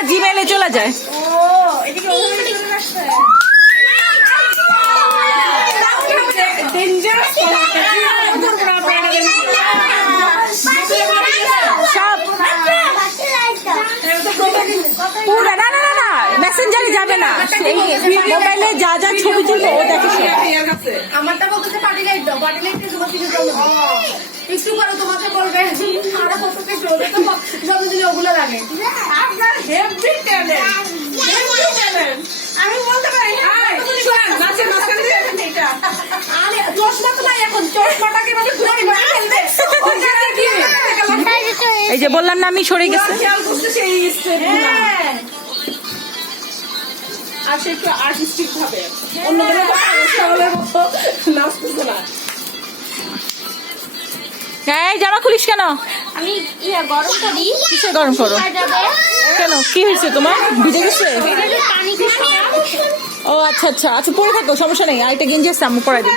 আমার জিমেইলে চলে যায়। পুরা না না না না মেসেঞ্জারে যাবে না, মোবাইলে যা যা ছবি তুলবো ও দেখে। আমারটা বলতেছে পার্টি লাইট দাও, পার্টি লাইট তোমার কিছু একটু পরে তোমাকে বলবে আরো কত কিছু জন্মদিনে ওগুলো লাগে। আপনার হেভি ট্যালেন্ট, হেভি ট্যালেন্ট। আমি বলতে পারি নাচের মাঝখানে এটা আমি চশমা তো নাই এখন, চশমাটাকে মানে ঘুরাই ঘুরাই ফেলবে। এই যে বললাম না আমি সরে গেছে। খেয়াল করতেছে এই স্টেপগুলো। আর সে একটু আর্টিস্টিক ভাবে অন্যদের মতো নাচতেছে না। এই জামা খুলিস কেন? আমি গরম করি। কিসে গরম করো? কেন কি হয়েছে তোমার? ভিজে গেছে? পানি ও আচ্ছা আচ্ছা আচ্ছা, পরে থাকো সমস্যা নেই। আরেকটা গেঞ্জি আছে আমি পরাই দিই।